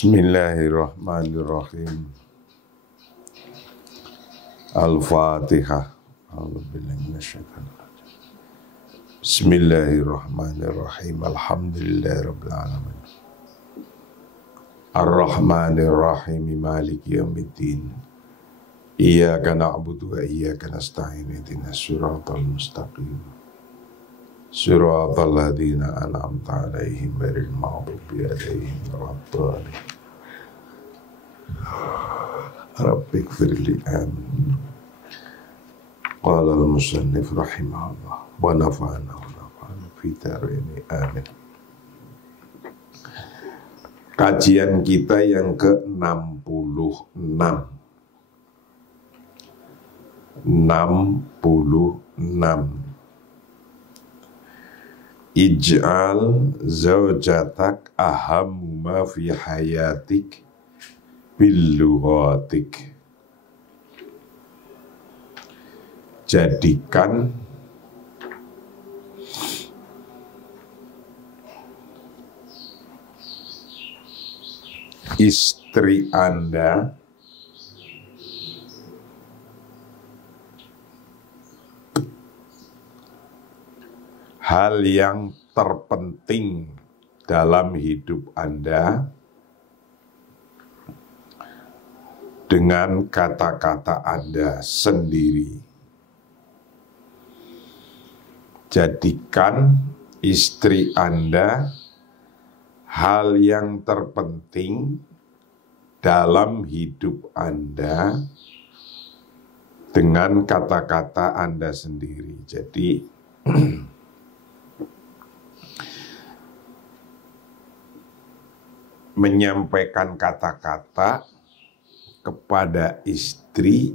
Bismillahirrahmanirrahim. Al-Fatihah. Bismillahirrahmanirrahim. Alhamdulillahirabbil alamin. Ar-Rahmanirrahim. Maliki yaumiddin. Iyyaka na'budu wa iyyaka nasta'in. Ihdinas siratal mustaqim. Siratal ladzina an'amta 'alaihim ghairil maghdubi 'alaihim waladdallin. Rabbighfirli amin. Qala al-musannif rahimahullah wa nafa'ana wa nafa'ana fi darini amin. Kajian kita yang ke-66. 66. Ij'al zawjatak ahammu ma fi hayatik bil lughatik. Jadikan istri Anda hal yang terpenting dalam hidup Anda dengan kata-kata Anda sendiri. Jadikan istri Anda hal yang terpenting dalam hidup Anda dengan kata-kata Anda sendiri. Jadi menyampaikan kata-kata kepada istri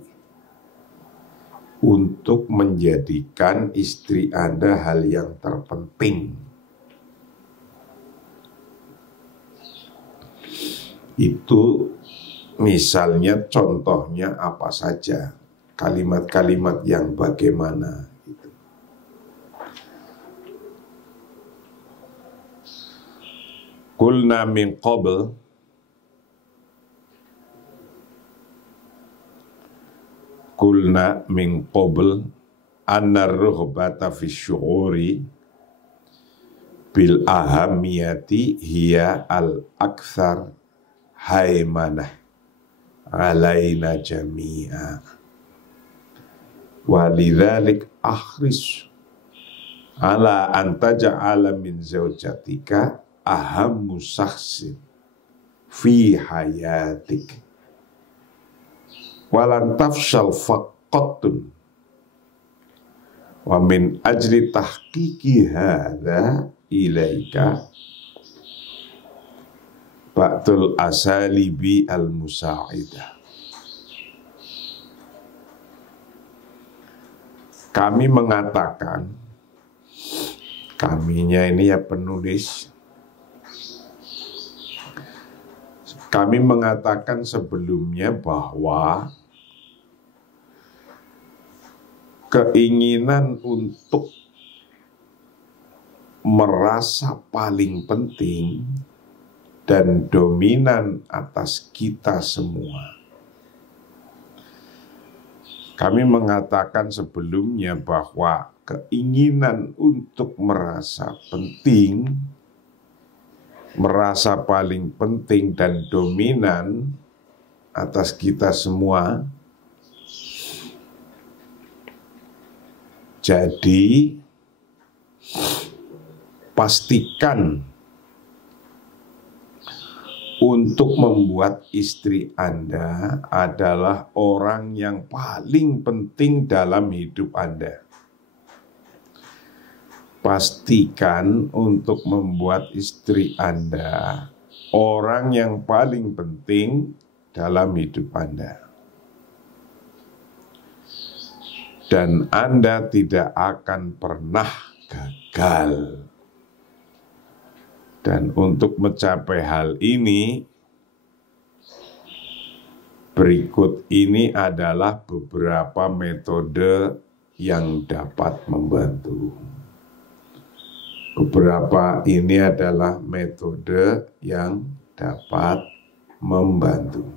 untuk menjadikan istri Anda hal yang terpenting. Itu misalnya contohnya apa saja, kalimat-kalimat yang bagaimana. Qulna min qabl anna ar-rughbata fi syu'uri bil ahamiyati hiya al-akthar haimanah alaina jami'a wa lidzalik akhris ala an taj'ala min zawjatika ahammu sakhsin fi hayatik walan tafshal faqattun wa min ajli tahqiqi hadza ilaika ba'dul asalibi al-musa'idah. Kami mengatakan, kaminya ini ya penulis, kami mengatakan sebelumnya bahwa keinginan untuk merasa paling penting dan dominan atas kita semua. Kami mengatakan sebelumnya bahwa keinginan untuk merasa penting, merasa paling penting dan dominan atas kita semua. Jadi pastikan untuk membuat istri Anda adalah orang yang paling penting dalam hidup Anda. Pastikan untuk membuat istri Anda orang yang paling penting dalam hidup Anda. Dan Anda tidak akan pernah gagal. Dan untuk mencapai hal ini, berikut ini adalah beberapa metode yang dapat membantu. Beberapa ini adalah metode yang dapat membantu.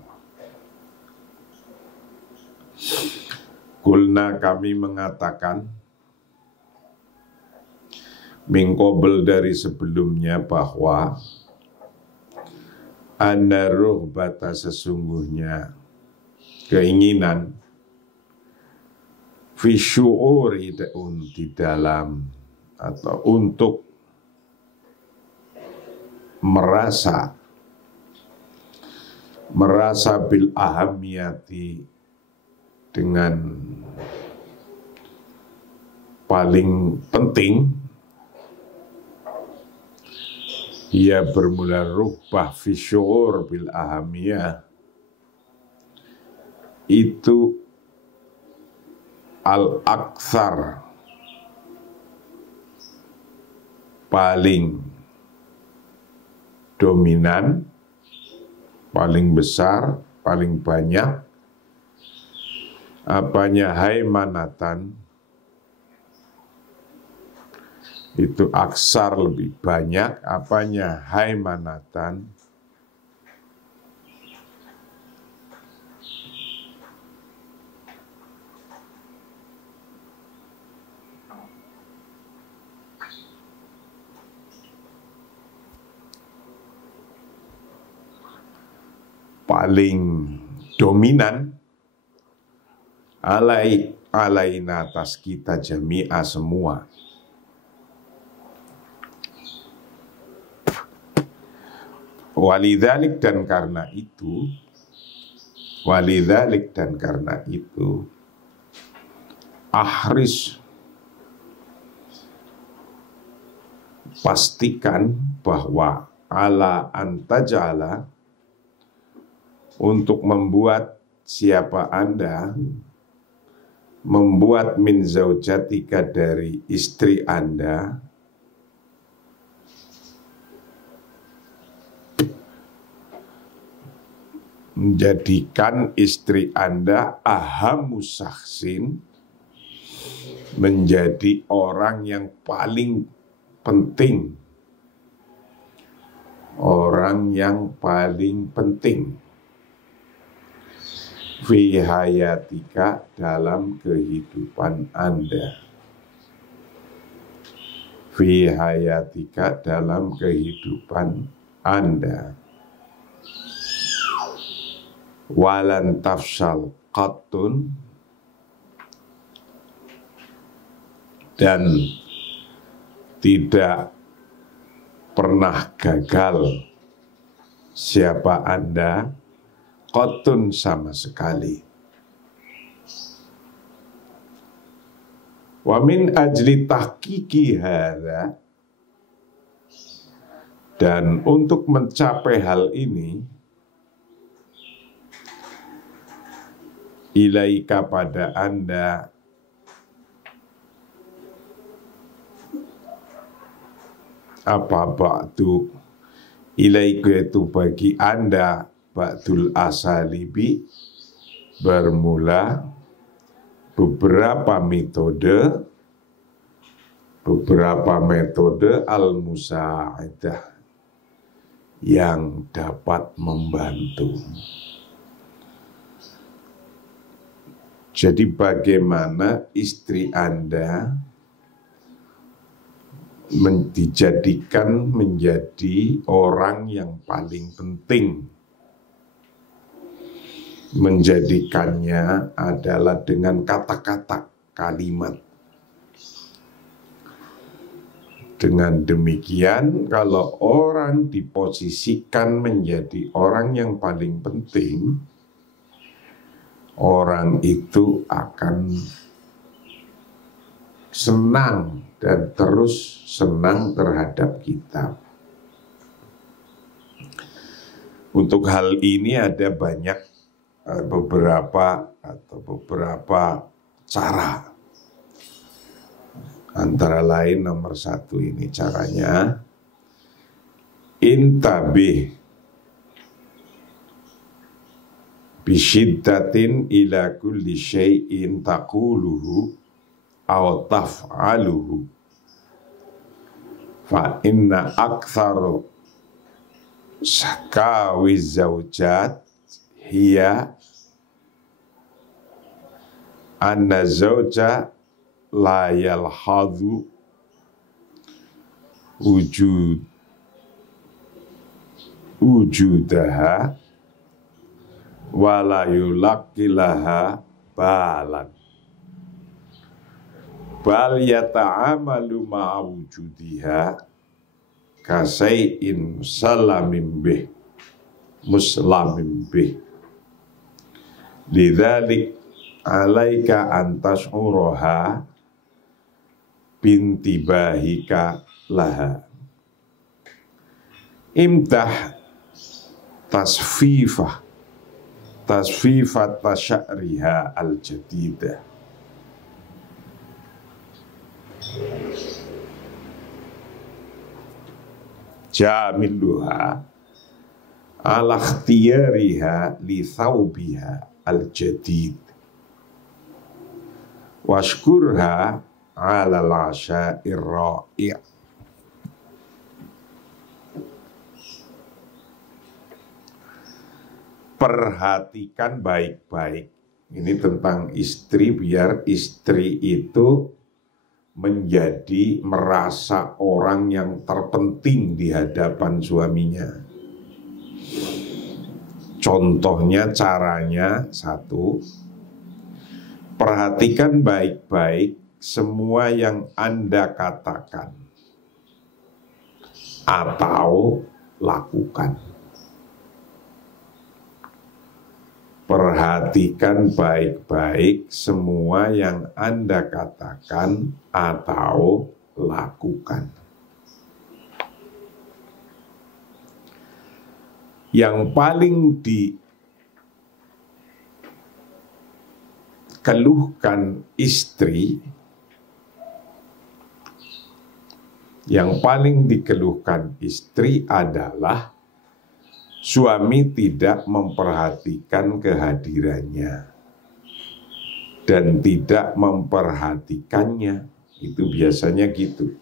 Kulna kami mengatakan mingkobel dari sebelumnya bahwa anna ruhbata sesungguhnya keinginan fi syu'uri di dalam atau untuk merasa bil ahamiyati dengan paling penting, ia bermula ruhbah fi syu'ur bil ahamiyah itu al-aktsar paling dominan, paling besar, paling banyak. Apanya haimanatan itu aksar lebih banyak, apanya haimanatan paling dominan alaina atas kita jami'a semua. Walidhalik dan karena itu ahris pastikan bahwa ala antajala untuk membuat siapa Anda membuat min zaujatika dari istri Anda menjadikan istri Anda ahamus saksin menjadi orang yang paling penting, orang yang paling penting fi hayatika dalam kehidupan Anda, fi hayatika dalam kehidupan Anda. Walan tafsal qattun dan tidak pernah gagal siapa Anda qattun sama sekali. Wa min ajli tahqiqi hadza dan untuk mencapai hal ini ilaika pada Anda apa ba'du ilaika itu bagi Anda ba'dul asalibi bermula beberapa metode al-musaidah yang dapat membantu. Jadi bagaimana istri Anda dijadikan menjadi orang yang paling penting. Menjadikannya adalah dengan kata-kata, kalimat. Dengan demikian, kalau orang diposisikan menjadi orang yang paling penting, orang itu akan senang dan terus senang terhadap kita. Untuk hal ini ada beberapa cara. Antara lain nomor satu ini caranya, intabih bisyiddatin ila kulli syai'in taquluhu aw taf'aluhu fa inna aktsaru Sakawi zaujat hiya anna zauja la yalhadhu wujudaha wa la yulaqilaha balan bal yata'amalu ma'a wujudiha kasai'in muslamin bih lidzalik alaika antash'uraha bintibahika laha imtah tasfifat tasya'riha al-jadidah jamiluha ala ikhtiyariha li thawbiha al-jadid washkurha ala al-asha'ir ra'i'. Perhatikan baik-baik. Ini tentang istri, biar istri itu menjadi merasa orang yang terpenting di hadapan suaminya. Contohnya, caranya satu, perhatikan baik-baik semua yang Anda katakan atau lakukan. Perhatikan baik-baik semua yang Anda katakan atau lakukan. Yang paling dikeluhkan istri, adalah suami tidak memperhatikan kehadirannya dan tidak memperhatikannya. Itu biasanya gitu.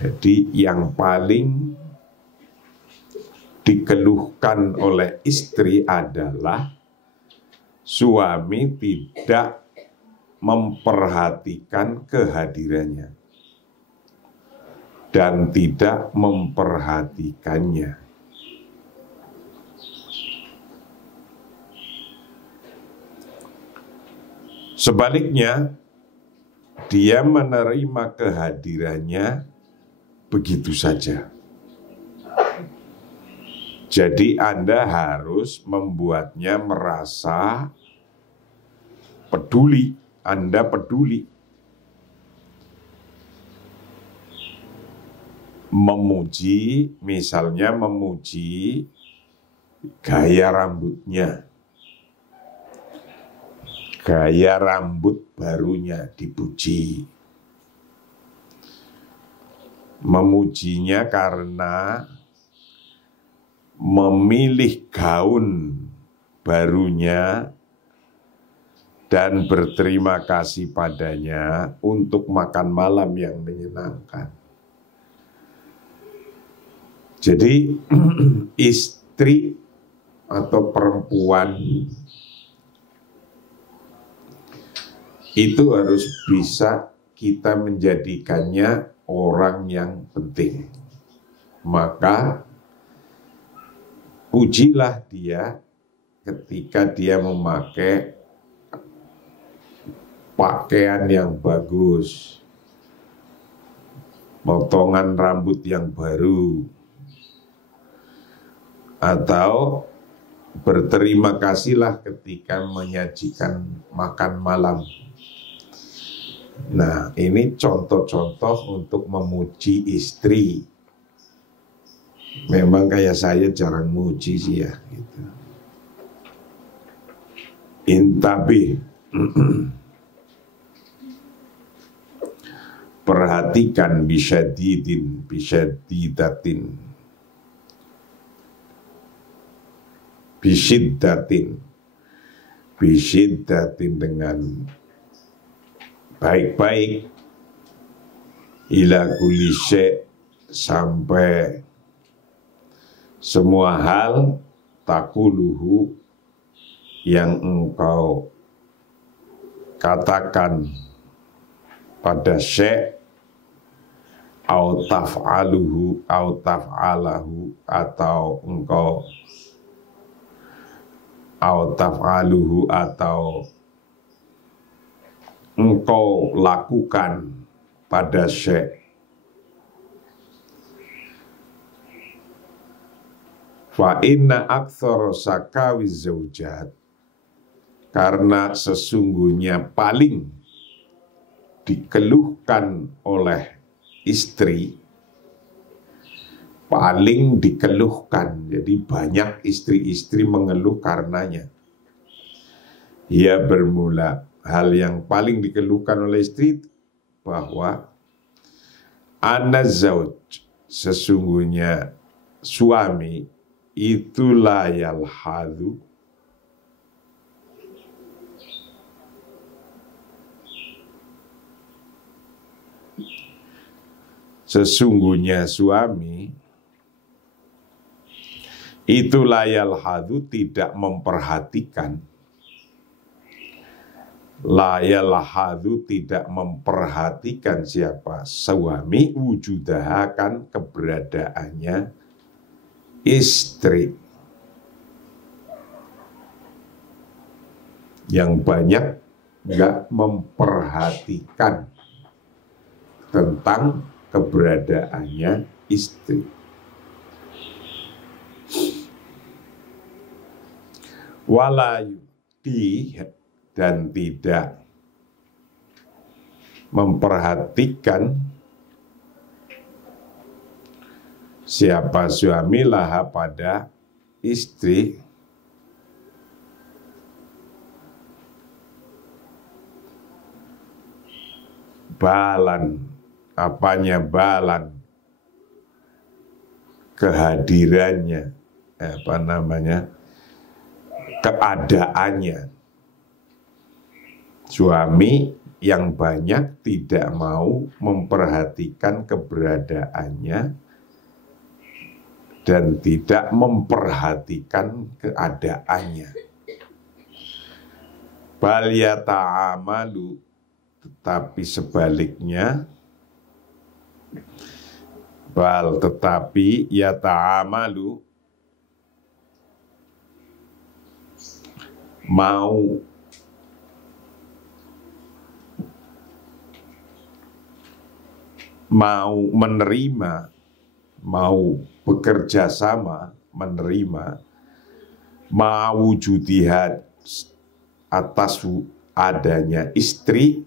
Jadi yang paling dikeluhkan oleh istri adalah suami tidak memperhatikan kehadirannya dan tidak memperhatikannya. Sebaliknya, dia menerima kehadirannya begitu saja. Jadi Anda harus membuatnya merasa peduli, Anda peduli. Memuji, misalnya memuji gaya rambutnya, gaya rambut barunya dipuji. Memujinya karena memilih gaun barunya dan berterima kasih padanya untuk makan malam yang menyenangkan. Jadi istri atau perempuan itu harus bisa kita menjadikannya orang yang penting. Maka pujilah dia ketika dia memakai pakaian yang bagus, potongan rambut yang baru, atau berterima kasihlah ketika menyajikan makan malam. Nah, ini contoh-contoh untuk memuji istri. Memang kayak saya jarang muji sih ya. Gitu. Intabih. Perhatikan bisyadidatin, bisyiddatin dengan baik-baik, ila kulli syai' sampai semua hal takuluhu yang engkau katakan pada syekh au taf'aluhu au taf'alahu atau engkau au taf'aluhu atau engkau lakukan pada syekh. Fa inna aktsara sakawi zaujat, karena sesungguhnya paling dikeluhkan oleh istri, paling dikeluhkan, jadi banyak istri-istri mengeluh karenanya. Ia bermula, hal yang paling dikeluhkan oleh istri bahwa ana zauj, sesungguhnya suami itu la yalhadu, sesungguhnya suami itu la yalhadu, tidak memperhatikan, la yalhadu, tidak memperhatikan siapa suami, wujudaha, kan keberadaannya istri. Yang banyak nggak memperhatikan tentang keberadaannya istri. Walayudi, dan tidak memperhatikan siapa suami laha pada istri balan, apanya balan, kehadirannya, keadaannya. Suami yang banyak tidak mau memperhatikan keberadaannya dan tidak memperhatikan keadaannya. Bal yata'amalu, tetapi sebaliknya, bal tetapi yata'amalu, mau menerima, mau bekerja sama, menerima, mawujudihat, atas adanya istri,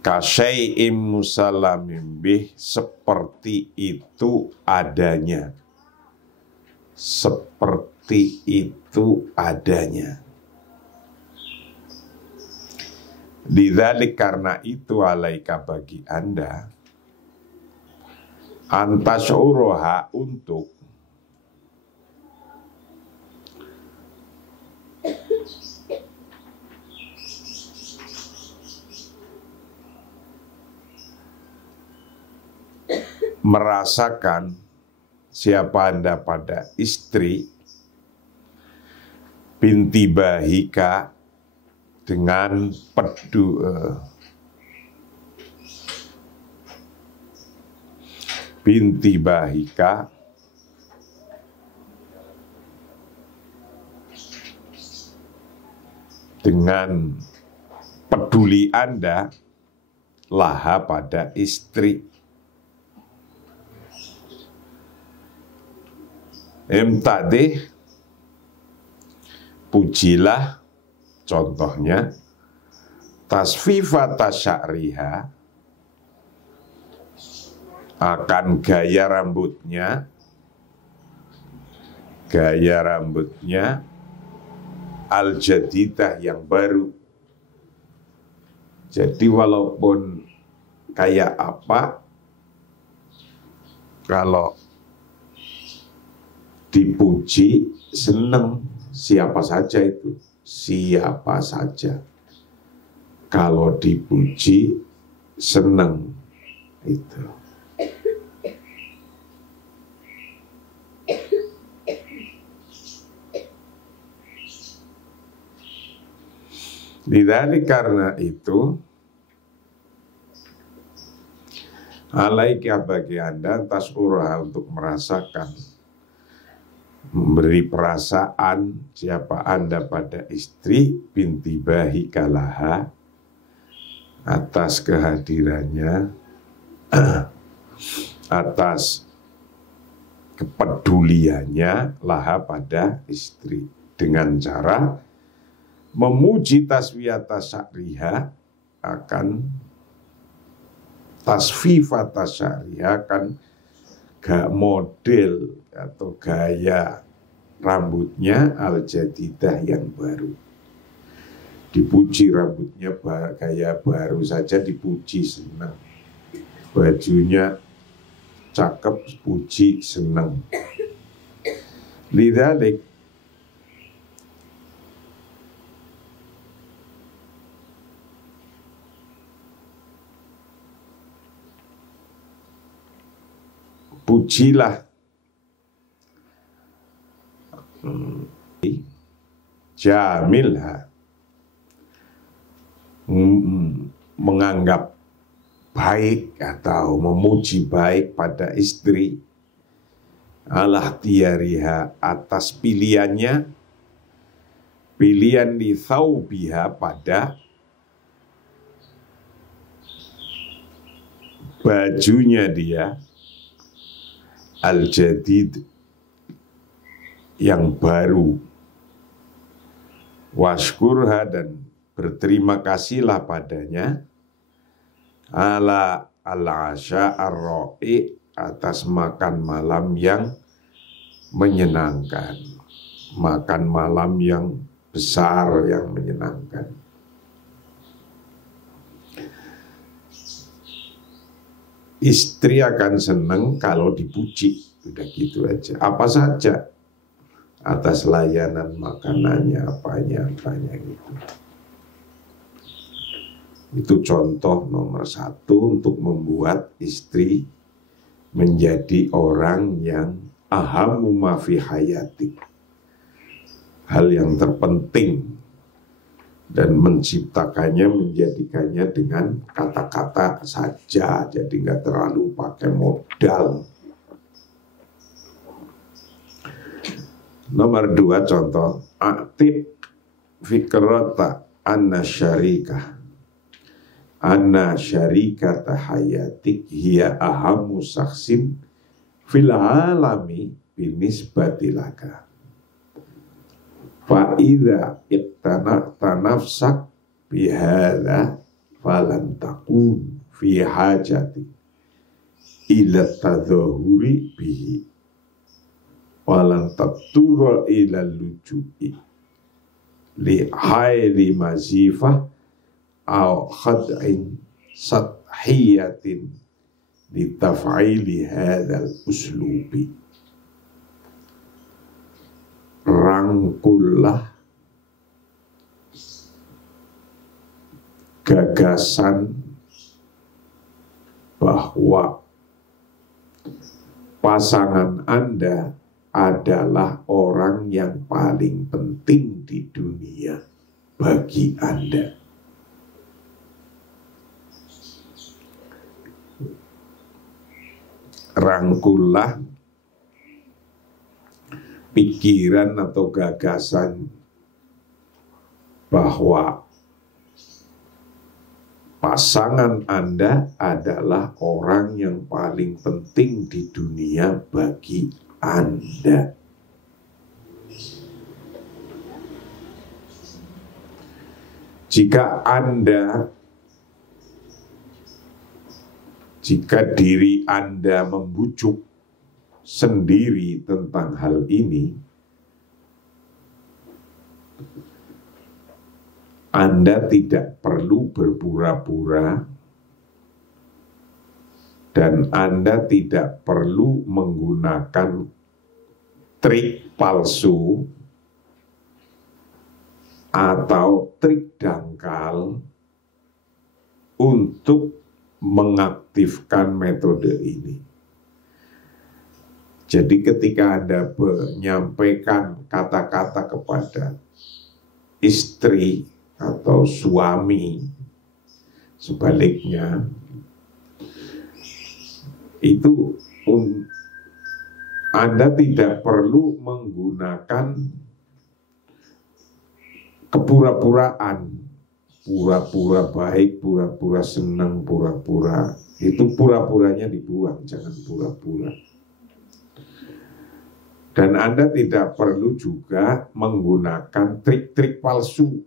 kasyai'im musallamin bih, seperti itu adanya, seperti itu adanya. Lidzalik, karena itu, alaika, bagi Anda, antasyuroha, untuk merasakan siapa Anda pada istri, binti bahika, dengan binti bahika, dengan peduli Anda laha pada istri. Imtadih, pujilah, contohnya tasfifata sya'riha, akan gaya rambutnya, al-jadidah, yang baru. Jadi walaupun kayak apa, kalau dipuji seneng, siapa saja itu, siapa saja. kalau dipuji seneng itu. Karena itu alaika bagi Anda tas'urah untuk merasakan, memberi perasaan siapa Anda pada istri binti bahi kalaha atas kehadirannya, atas kepeduliannya laha pada istri, dengan cara memuji taswiyata sya'riha, akan tasfifata sya'riha, akan model atau gaya rambutnya al-jadidah yang baru. Dipuji rambutnya gaya baru saja dipuji senang. Bajunya cakep puji senang. Lidzalik pujilah jamilha, menganggap baik atau memuji baik pada istri, alah tiariha, atas pilihannya, pilihan di thawbiha, pada bajunya dia, al-jadid yang baru, washkurha, dan berterima kasihlah padanya, ala al-asya ar-ra'i, atas makan malam yang menyenangkan, makan malam yang besar yang menyenangkan. Istri akan senang kalau dipuji, udah gitu aja, apa saja, atas layanan makanannya, apanya gitu. Itu contoh nomor 1 untuk membuat istri menjadi orang yang ahamu ma fi hayati, hal yang terpenting, dan menciptakannya, menjadikannya dengan kata-kata saja, jadi nggak terlalu pakai modal. Nomor 2 contoh, aktif fikrata anna syarikata hayatik hiya ahamu saksin fil alami binisbati laka. Fa'idha iqtana'ta nafsak bihadha falan takun fi hajati ila tadhahuri bihi walan tattura ila luju'i li hayli mazifah au khad'in sathiyatin li taf'ili hadhal uslubi. Rangkullah gagasan bahwa pasangan Anda adalah orang yang paling penting di dunia bagi Anda. Rangkullah pikiran atau gagasan bahwa pasangan Anda adalah orang yang paling penting di dunia bagi Anda. Jika diri Anda membujuk sendiri tentang hal ini, Anda tidak perlu berpura-pura dan Anda tidak perlu menggunakan trik palsu atau trik dangkal untuk mengaktifkan metode ini. Jadi ketika Anda menyampaikan kata-kata kepada istri atau suami, sebaliknya, itu Anda tidak perlu menggunakan kepura-puraan, pura-pura baik, pura-pura senang, pura-pura. Itu pura-puranya dibuang, jangan pura-pura. Dan Anda tidak perlu juga menggunakan trik-trik palsu.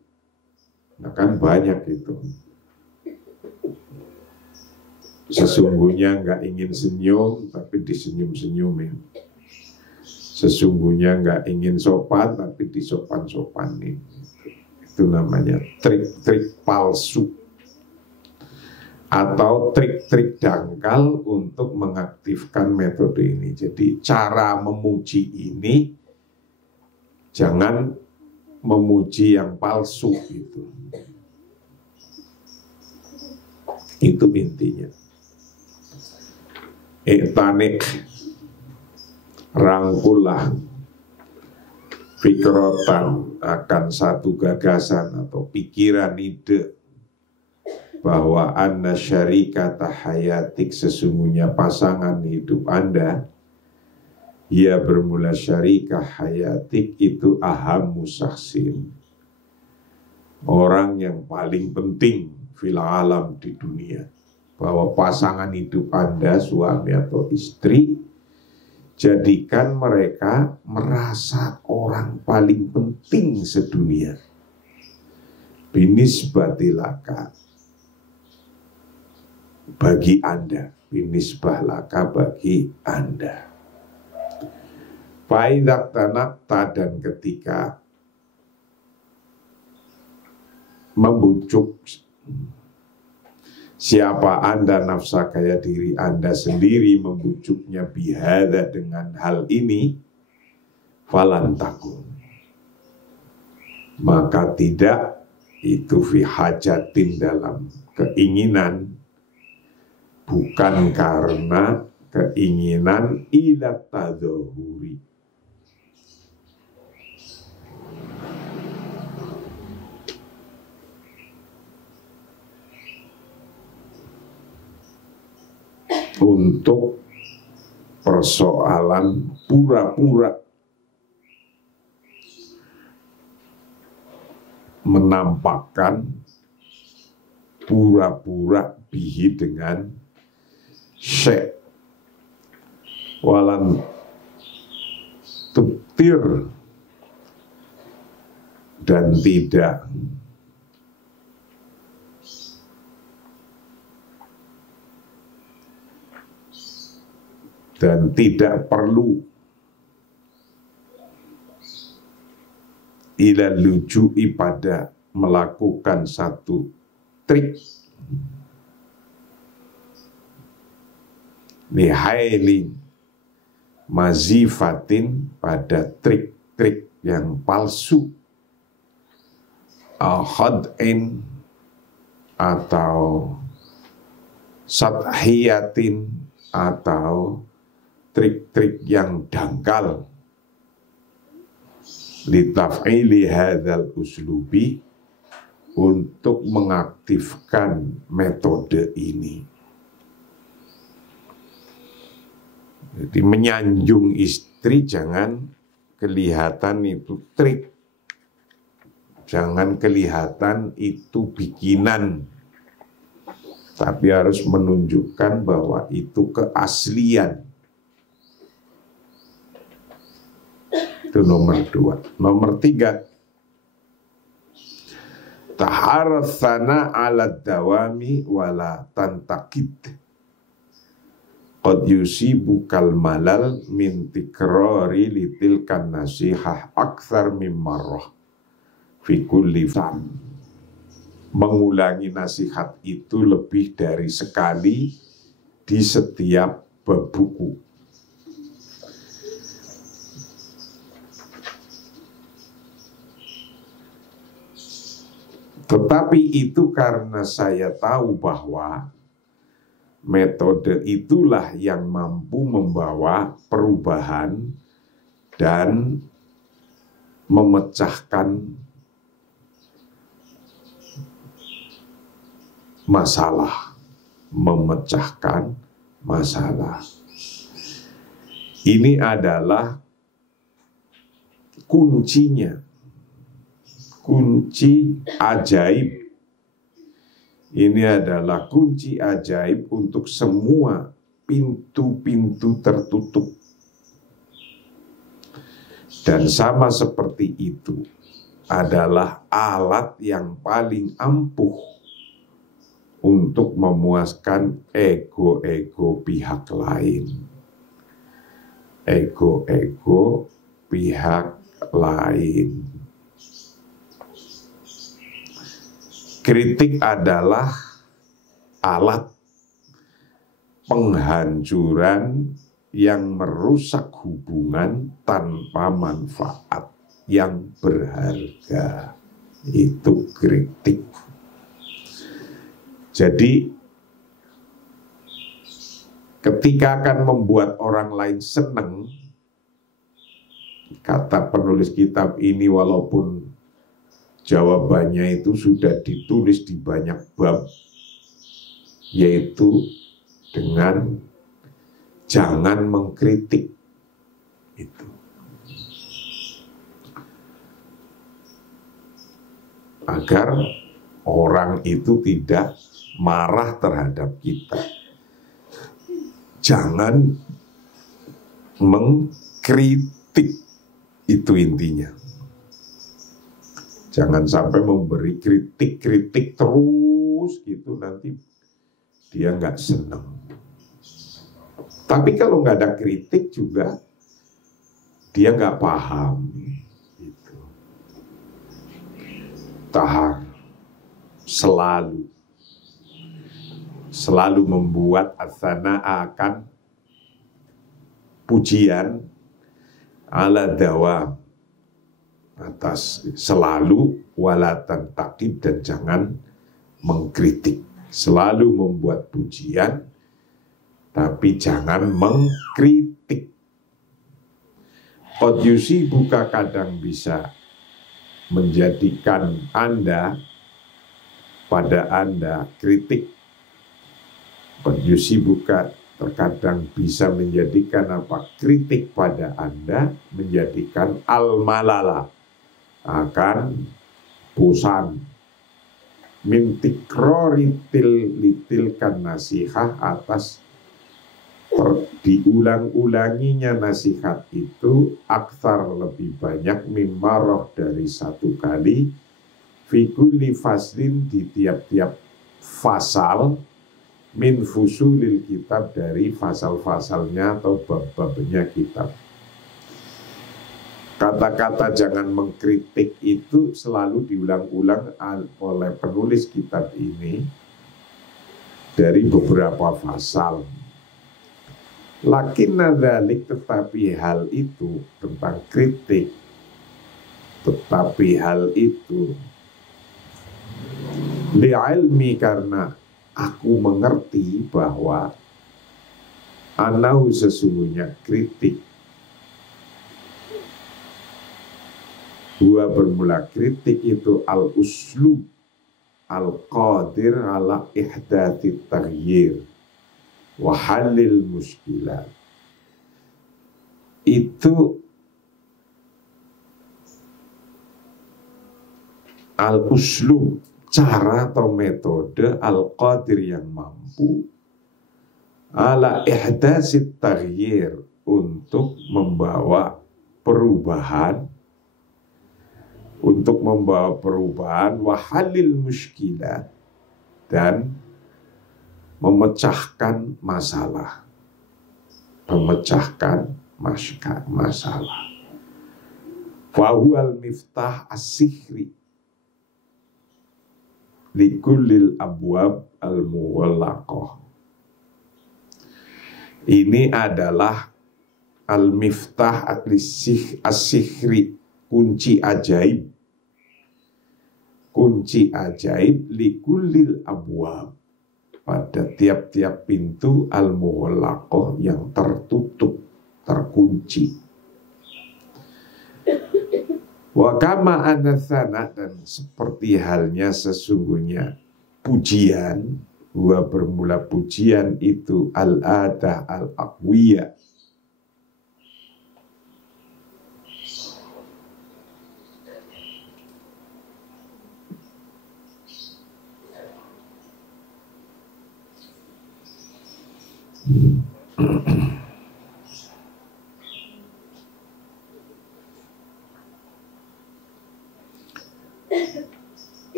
Nah, kan banyak itu. Sesungguhnya nggak ingin senyum, tapi disenyum-senyumin. Sesungguhnya nggak ingin sopan, tapi disopan-sopanin. Itu namanya trik-trik palsu. Atau trik-trik dangkal untuk mengaktifkan metode ini. Jadi cara memuji ini jangan memuji yang palsu itu. Itu intinya. Iktanik, rangkulah fikrotan akan satu gagasan atau pikiran, ide, bahwa anna syarikata hayatik, sesungguhnya pasangan hidup Anda, ia bermula syarikah hayatik, itu ahamu syaksin, orang yang paling penting fil alam, di dunia. Bahwa pasangan hidup Anda, suami atau istri, jadikan mereka merasa orang paling penting sedunia. Binisbatilaka, bagi Anda, binisbahlaka, bagi Anda. Faidak tanakta, dan ketika membujuk siapa Anda, nafsa kaya diri Anda sendiri, membujuknya bihada, dengan hal ini, falantakun, maka tidak itu fi hajatin, dalam keinginan, bukan karena keinginan ila tadzuhuri, untuk persoalan pura-pura menampakkan, pura-pura bihi, dengan syek, walan tubtir, dan tidak perlu ila luju'i, pada melakukan satu trik, lihaili mazifatin, pada trik-trik yang palsu, khad'in, atau sathiyatin, atau trik-trik yang dangkal, litaf'ili hadzal uslubi, untuk mengaktifkan metode ini. Jadi menyanjung istri jangan kelihatan itu trik, jangan kelihatan itu bikinan, tapi harus menunjukkan bahwa itu keaslian. Itu nomor 2. Nomor 3, taharthana ala dawami wala tantakid, qad yusibu kal malal min tikrari litilkan nasihah akthar mimmarrah fi kulli fam. Mengulangi nasihat itu lebih dari sekali di setiap bab buku. Tetapi itu karena saya tahu bahwa metode itulah yang mampu membawa perubahan dan memecahkan masalah. Ini adalah kuncinya, kunci ajaib. Ini adalah kunci ajaib untuk semua pintu-pintu tertutup. Dan sama seperti itu adalah alat yang paling ampuh untuk memuaskan ego-ego pihak lain. Ego-ego pihak lain. Kritik adalah alat penghancuran yang merusak hubungan tanpa manfaat yang berharga. Itu kritik. Jadi ketika akan membuat orang lain senang, kata penulis kitab ini walaupun jawabannya itu sudah ditulis di banyak bab, yaitu dengan jangan mengkritik. Itu. Agar orang itu tidak marah terhadap kita. Jangan mengkritik, itu intinya. Jangan sampai memberi kritik-kritik terus gitu, nanti dia nggak senang. Tapi kalau nggak ada kritik juga dia nggak paham. Gitu. Tahar selalu membuat asana akan pujian ala dawam, atas selalu walatan takib, dan jangan mengkritik. Selalu membuat pujian tapi jangan mengkritik. Qad yusibuka kadang bisa menjadikan pada Anda kritik. Qad yusibuka terkadang bisa menjadikan kritik pada Anda menjadikan al-malala, akan bosan, mintikroritil litilkan nasihah, atas diulang-ulanginya nasihat itu, aksar lebih banyak, mimaroh dari satu kali, fikuli faslin di tiap-tiap fasal, min fusulil kitab dari fasal-fasalnya atau bab-babnya kitab. Kata-kata jangan mengkritik itu selalu diulang-ulang oleh penulis kitab ini dari beberapa fasal. Lakinna dzalik, tetapi hal itu tentang kritik, tetapi hal itu li'ilmi, karena aku mengerti bahwa anahu sesungguhnya kritik, gua bermula kritik itu al-uslub al-qadir ala ihdatit taghyir wa halil muskilat. Itu al-uslub, cara atau metode, al-qadir yang mampu, ala ihdasit taghyir, untuk membawa perubahan, wahalil muskilat, dan memecahkan masalah, Fahual miftah as-sihri likullil abwab al-muwallaqah. Ini adalah al-miftah as-sihri, kunci ajaib, kunci ajaib likulil abwab, pada tiap-tiap pintu al-mughallaqah yang tertutup, terkunci. Wa kama anatsana, dan seperti halnya sesungguhnya pujian, wa bermula pujian itu al-adah al-aqwiyah,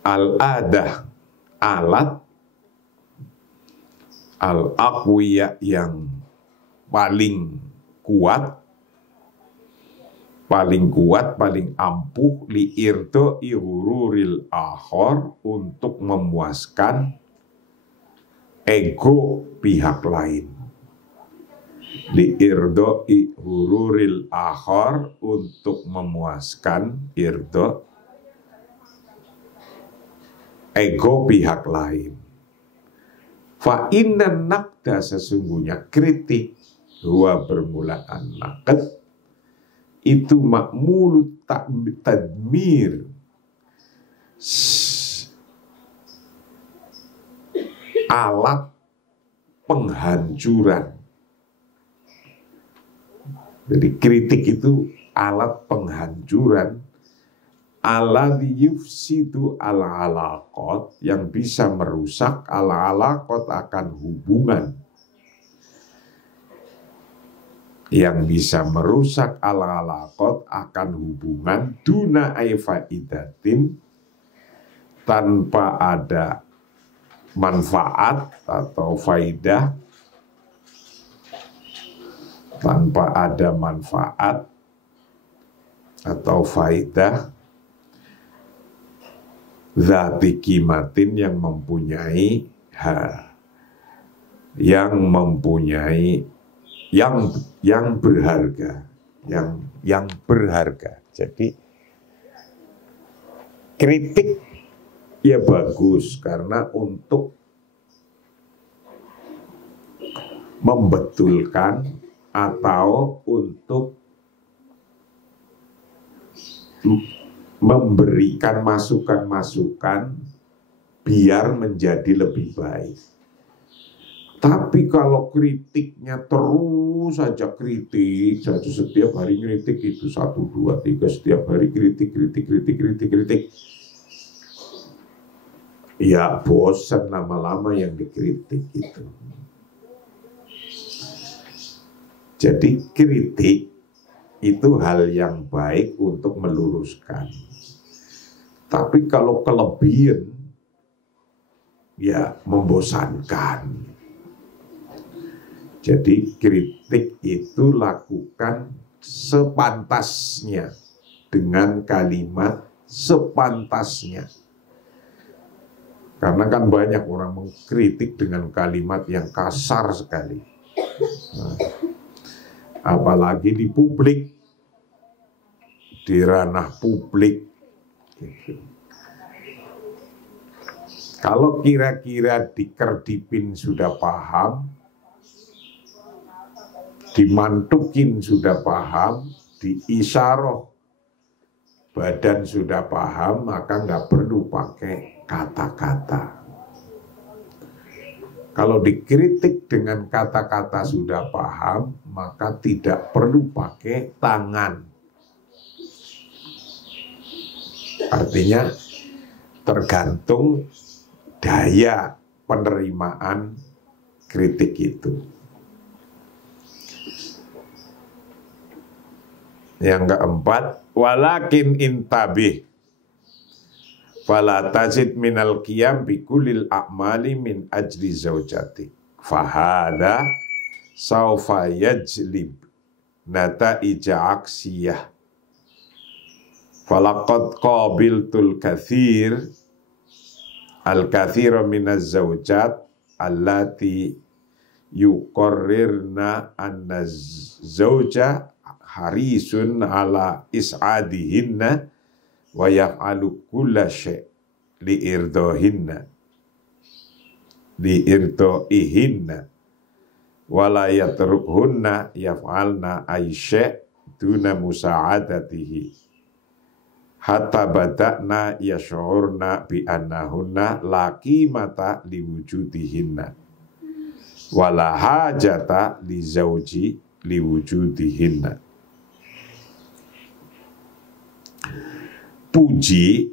al-adah alat, al-aqwiyah yang paling kuat, paling ampuh, li'irdo'i hururil akhor, untuk memuaskan ego pihak lain. Li'irdo'i hururil akhor, untuk memuaskan irdo ego pihak lain. Fa inna naqda, sesungguhnya kritik, huwa bermulaan naqd, itu makmulut tadmir, alat penghancuran. Jadi kritik itu alat penghancuran, alladzi yufsidu al-alaqat, yang bisa merusak al-alaqat, akan hubungan, yang bisa merusak al-alaqat, akan hubungan, duna aifaidatin, tanpa ada manfaat atau faidah, tanpa ada manfaat atau faidah, zati kimatin, yang mempunyai yang berharga, yang berharga. Jadi kritik ya bagus karena untuk membetulkan atau untuk memberikan masukan-masukan biar menjadi lebih baik. Tapi kalau kritiknya terus saja kritik, setiap hari kritik itu 1, 2, 3, setiap hari kritik, ya bosan lama-lama yang dikritik itu. Jadi kritik itu hal yang baik untuk meluruskan. Tapi kalau kelebihan, ya membosankan. Jadi kritik itu lakukan sepantasnya, dengan kalimat sepantasnya. Karena kan banyak orang mengkritik dengan kalimat yang kasar sekali. Nah, apalagi di publik, di ranah publik. Gitu. Kalau kira-kira dikerdipin sudah paham, dimantukin sudah paham, diisyarah badan sudah paham, maka nggak perlu pakai kata-kata. Kalau dikritik dengan kata-kata sudah paham, maka tidak perlu pakai tangan. Artinya tergantung daya penerimaan kritik itu. Yang keempat, walakin intabih fala tajid minal qiyam bikulil a'mali min ajli zaujati fahada saufa yajlib nataija aksiyah falaqad qabiltul kathir al-kathira minaz zaujat allati yuqarrirna anna zauja harisun ala is'adihinna wa yaf'alu kulla syai' liirdoihinna wala yatrukhunna yaf'alna aysya' duna musa'adatihi hatta bada'na yash'urna bi annahunna laki mata liwujudihinna wala hajata li zauji liwujudihinna. Puji,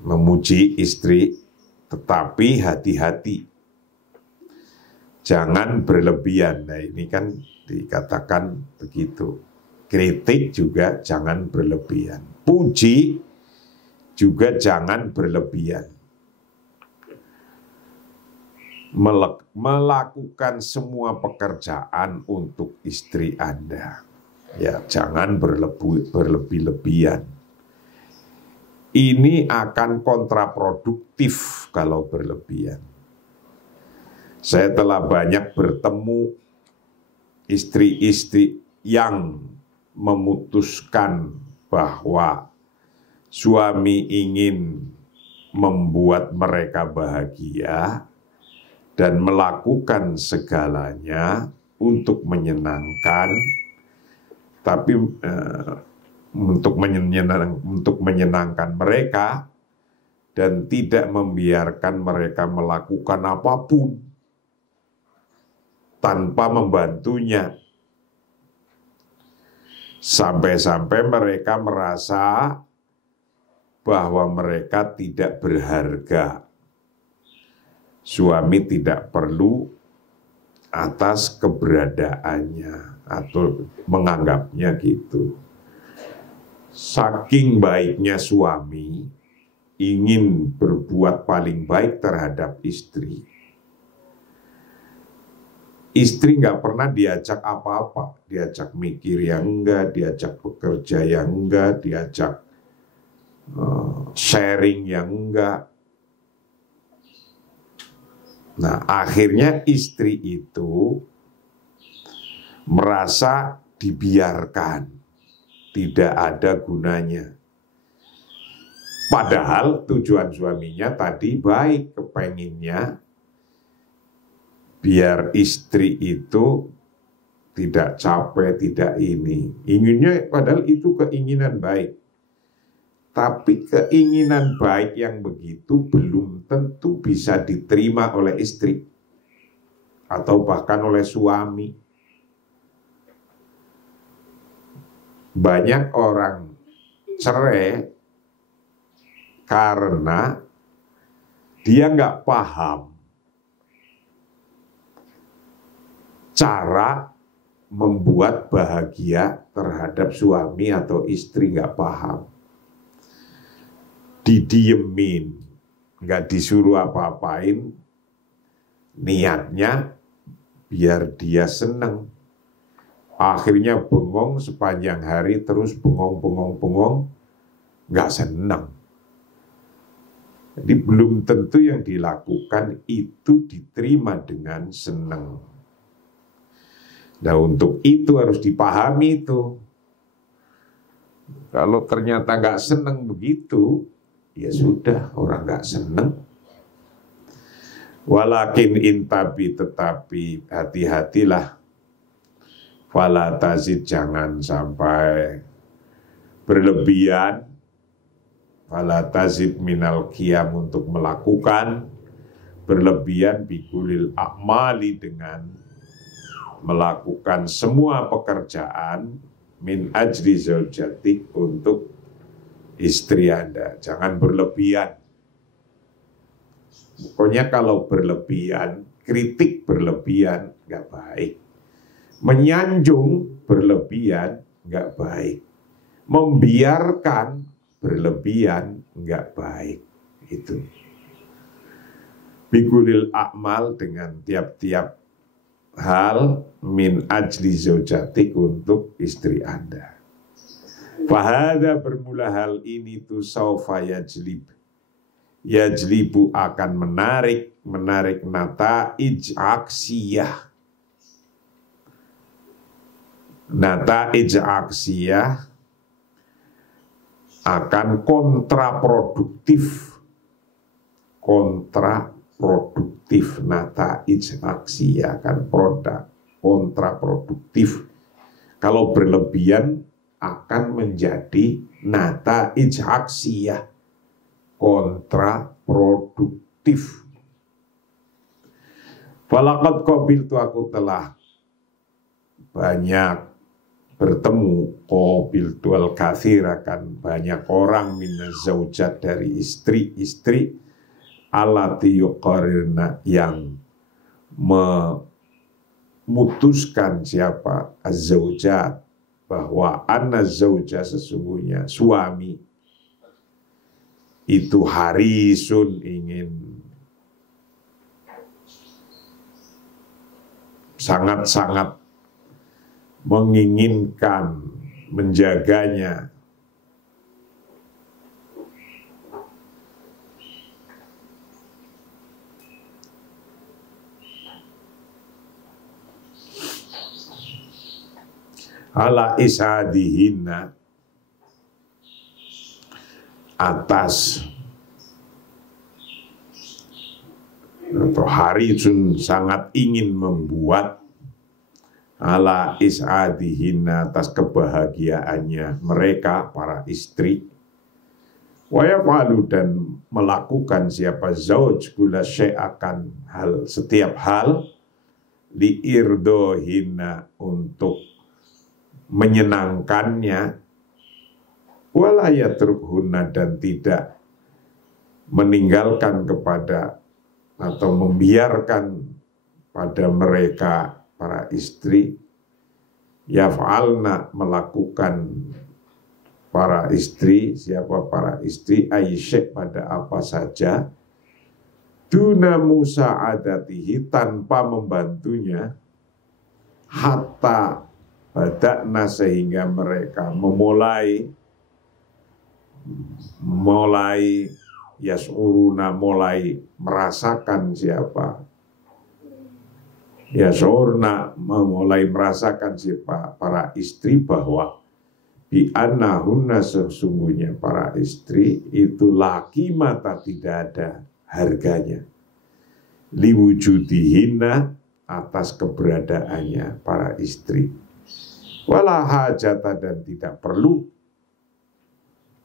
memuji istri, tetapi hati-hati, jangan berlebihan. Nah ini kan dikatakan begitu. Kritik juga jangan berlebihan. Puji juga jangan berlebihan. Melakukan semua pekerjaan untuk istri Anda, ya jangan berlebih-lebihan. Ini akan kontraproduktif kalau berlebihan. Saya telah banyak bertemu istri-istri yang memutuskan bahwa suami ingin membuat mereka bahagia dan melakukan segalanya untuk menyenangkan, tapi untuk menyenangkan mereka dan tidak membiarkan mereka melakukan apapun tanpa membantunya. Sampai-sampai mereka merasa bahwa mereka tidak berharga. Suami tidak perlu atas keberadaannya atau menganggapnya gitu. Saking baiknya suami ingin berbuat paling baik terhadap istri. Istri nggak pernah diajak apa-apa, diajak mikir yang enggak, diajak bekerja yang enggak, diajak sharing yang enggak. Nah, akhirnya istri itu merasa dibiarkan, tidak ada gunanya. Padahal tujuan suaminya tadi baik, kepenginnya biar istri itu tidak capek, tidak ini. Inginnya padahal itu keinginan baik. Tapi keinginan baik yang begitu belum tentu bisa diterima oleh istri atau bahkan oleh suami. Banyak orang cerai karena dia nggak paham cara membuat bahagia terhadap suami atau istri, nggak paham. Didiemin, nggak disuruh apa-apain, niatnya biar dia seneng. Akhirnya bengong sepanjang hari, terus bengong, nggak seneng. Jadi belum tentu yang dilakukan itu diterima dengan seneng. Nah untuk itu harus dipahami itu. Kalau ternyata nggak seneng begitu, ya sudah, orang nggak seneng. Walakin intabi, tetapi hati-hatilah. Fala tazid, jangan sampai berlebihan. Fala tazid minal qiyam, untuk melakukan berlebihan bikulil a'mali, dengan melakukan semua pekerjaan min ajri zaujatik, untuk istri Anda. Jangan berlebihan. Pokoknya kalau berlebihan, kritik berlebihan nggak baik. Menyanjung berlebihan nggak baik. Membiarkan berlebihan nggak baik. Itu. Bigulil akmal, dengan tiap-tiap hal min ajli zaujatik, untuk istri Anda. Fahada, bermula hal ini tu saufa yajlibu akan menarik nataij aksiyah, Nata'ij aksiyah akan kontraproduktif. Nata'ij aksiyah akan kontraproduktif. Kalau berlebihan akan menjadi nata'ij aksiyah, kontraproduktif. Falaqad qabiltu, aku telah banyak bertemu, qabiltu al-katsir, akan banyak orang minaz zaujat, dari istri-istri, allati yuqarirna, yang memutuskan siapa az-zaujat, bahwa anna zauja, sesungguhnya suami itu harisun, ingin sangat-sangat menginginkan menjaganya. Ala isadihinna, atas atau harisun, sangat ingin membuat, ala isadihinna, atas kebahagiaannya mereka para istri, wa yaf'alu, dan melakukan siapa zauj kula syai', akan hal, setiap hal, liirdohinna, untuk menyenangkannya, wala yatrukhunna, dan tidak meninggalkan kepada atau membiarkan pada mereka para istri, yaf'alna, melakukan para istri, siapa para istri, aisyek, pada apa saja, duna musa'adatihi, tanpa membantunya, hatta badakna, sehingga mereka memulai yasuruna, mulai merasakan siapa, yasurna, memulai merasakan siapa para istri, bahwa bi annahunna, sesungguhnya para istri itu laki mata, tidak ada harganya, liwujudihinna, atas keberadaannya para istri, wala hajata, dan tidak perlu,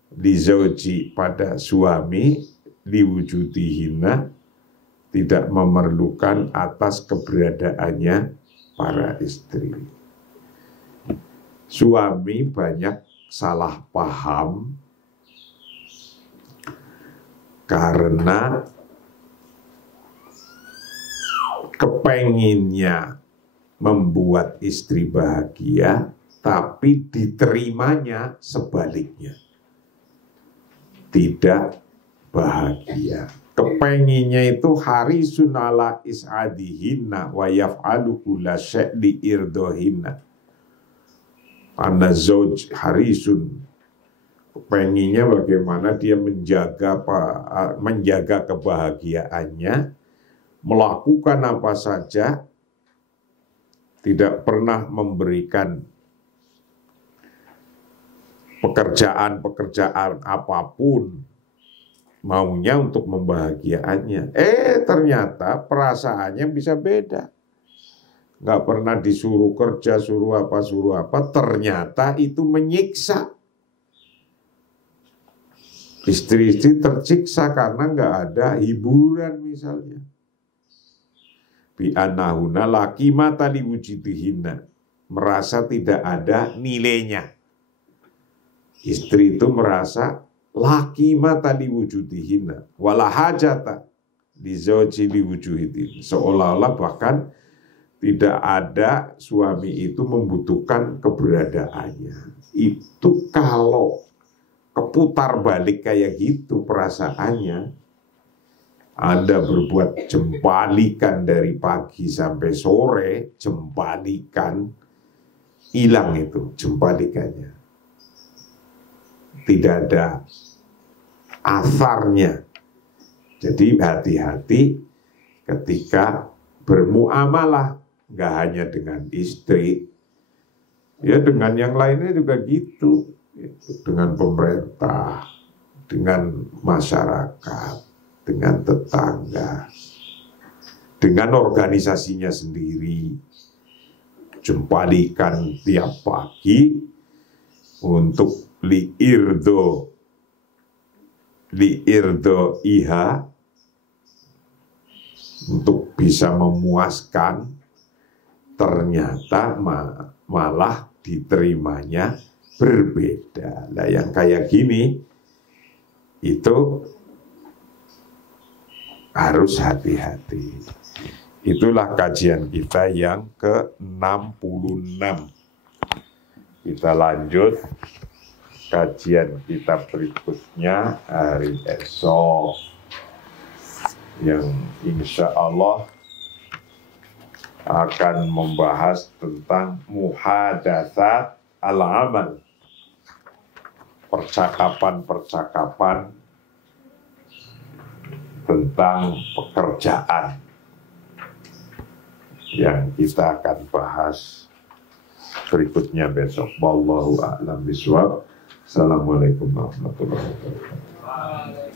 lizauji, pada suami, liwujudihinna, tidak memerlukan atas keberadaannya para istri. Suami banyak salah paham karena kepenginnya membuat istri bahagia, tapi diterimanya sebaliknya, tidak bahagia. Kepenginnya itu harisun ala is'adihinna wa yaf'alu kulla syai'li irdohinna. Anna zauj harisun, kepenginnya bagaimana dia menjaga kebahagiaannya, melakukan apa saja, tidak pernah memberikan pekerjaan apapun, maunya untuk membahagiaannya. Ternyata perasaannya bisa beda. Nggak pernah disuruh kerja, suruh apa, ternyata itu menyiksa. Istri-istri tersiksa karena nggak ada hiburan misalnya. Bi anahuna laki mata liwujidihinna, merasa tidak ada nilainya. Istri itu merasa laki mata liwujudihinna wala hajata lizauji liwujudihinna, seolah-olah bahkan tidak ada suami itu membutuhkan keberadaannya. Itu kalau keputar balik kayak gitu perasaannya, Anda berbuat jempalikan dari pagi sampai sore, jempalikan, hilang itu jempalikannya. Tidak ada asarnya. Jadi hati-hati ketika bermuamalah, nggak hanya dengan istri, Ya dengan yang lainnya juga gitu, dengan pemerintah, dengan masyarakat, dengan tetangga, dengan organisasinya sendiri. Jempalikan tiap pagi untuk liirdo iha, untuk bisa memuaskan, ternyata malah diterimanya berbeda. Nah yang kayak gini itu harus hati-hati. Itulah kajian kita yang ke-66. Kita lanjut kajian kita berikutnya hari esok, yang insya Allah akan membahas tentang muhadatsat al-amal, percakapan-percakapan tentang pekerjaan, yang kita akan bahas berikutnya besok. Wallahu a'lam bishawab. Assalamualaikum warahmatullahi wabarakatuh.